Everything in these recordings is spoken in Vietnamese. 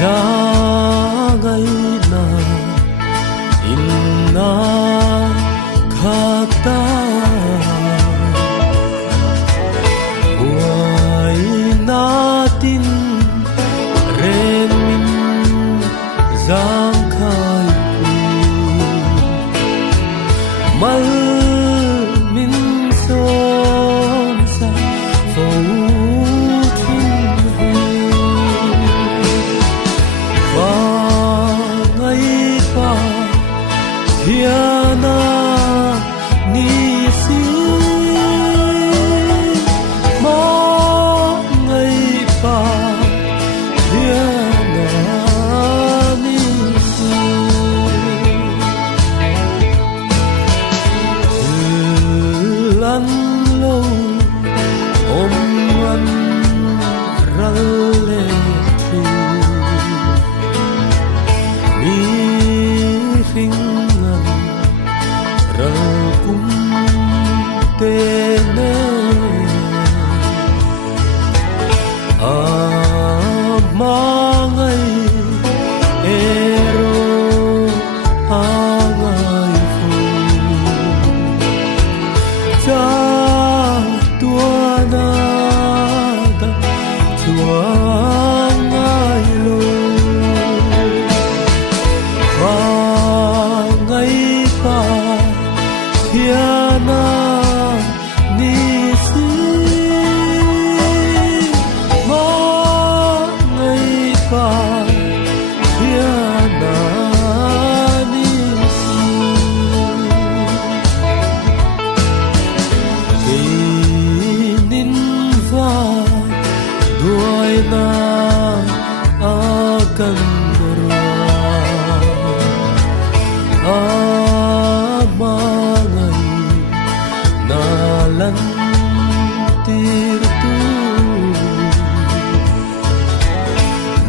ra ngay na inna khata huai na tin ren min giang khai mal min son sa phô Hiana ni si ma ngai pa Hiana ni si lan lo om ran ral le tu mi ring kum te ne mangai ero angai fu cha tua na da tua ngai lo mangai pa Hiana ni si ma ngai pa Hiana ni si nin va đuôi na akan lan tir tu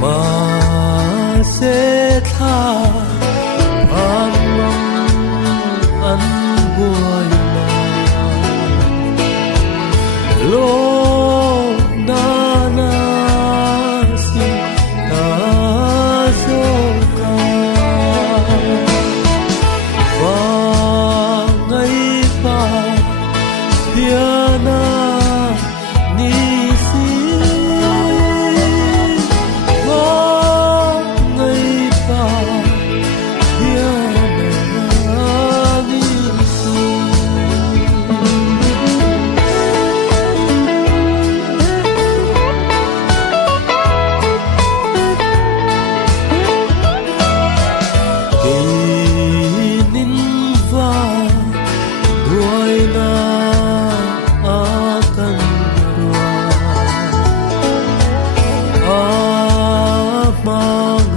ma se tha amang an boy na lo na na si ta so ka wa ngai pa Hiana ni si ma ngai pa Hiana ni si nin va đuôi na mang